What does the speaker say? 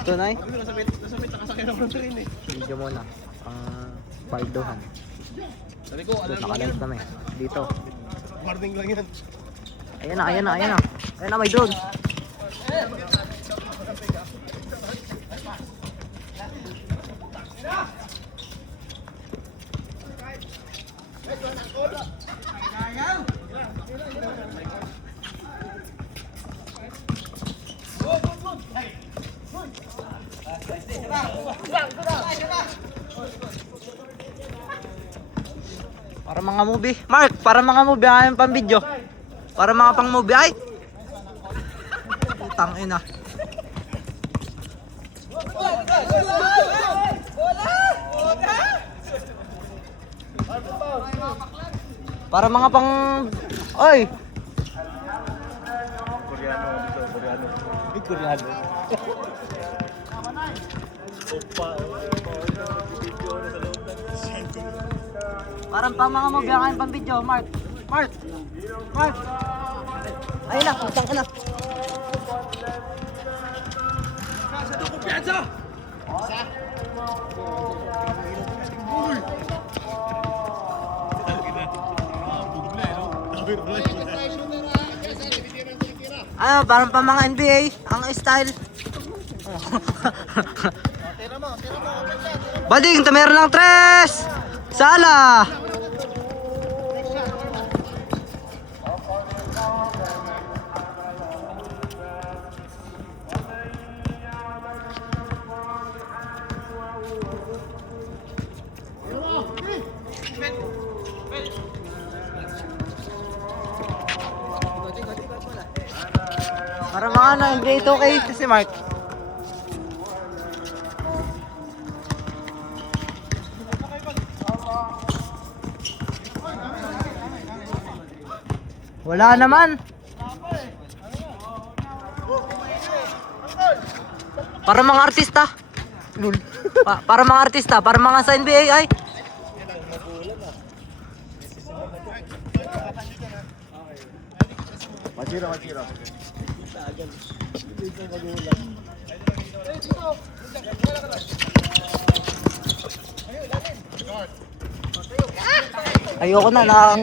Ito na eh. Nasa may nakasakyan ako ng train eh. Video muna. Pang palduhan. Sabi ko, Ito, nakalive kami. Dito. warning lang yan. Ayan na, ayan na, ayan na. Ayan na, may drone. Para mga movie. Mark, para mga movie. Ayaw pang video. Para mga pang movie. Ay! Putang ina. Para mga pang... Oy! Koreano dito, Koreano. Big Koreano. Opa, video na sa loob ng Parang pa mga movie. Ayaw pang video. Mark. Mark! Mark! Ayun na, putang ina. kumpiyansa! Ano, parang pa mga NBA, ang style. Bading, tumero ng tres! Sala! Para mga ano, NBA 2K si Mark. Wala naman. Para mga artista. Para mga artista, para mga sa NBA ay. Masira. Ayoko na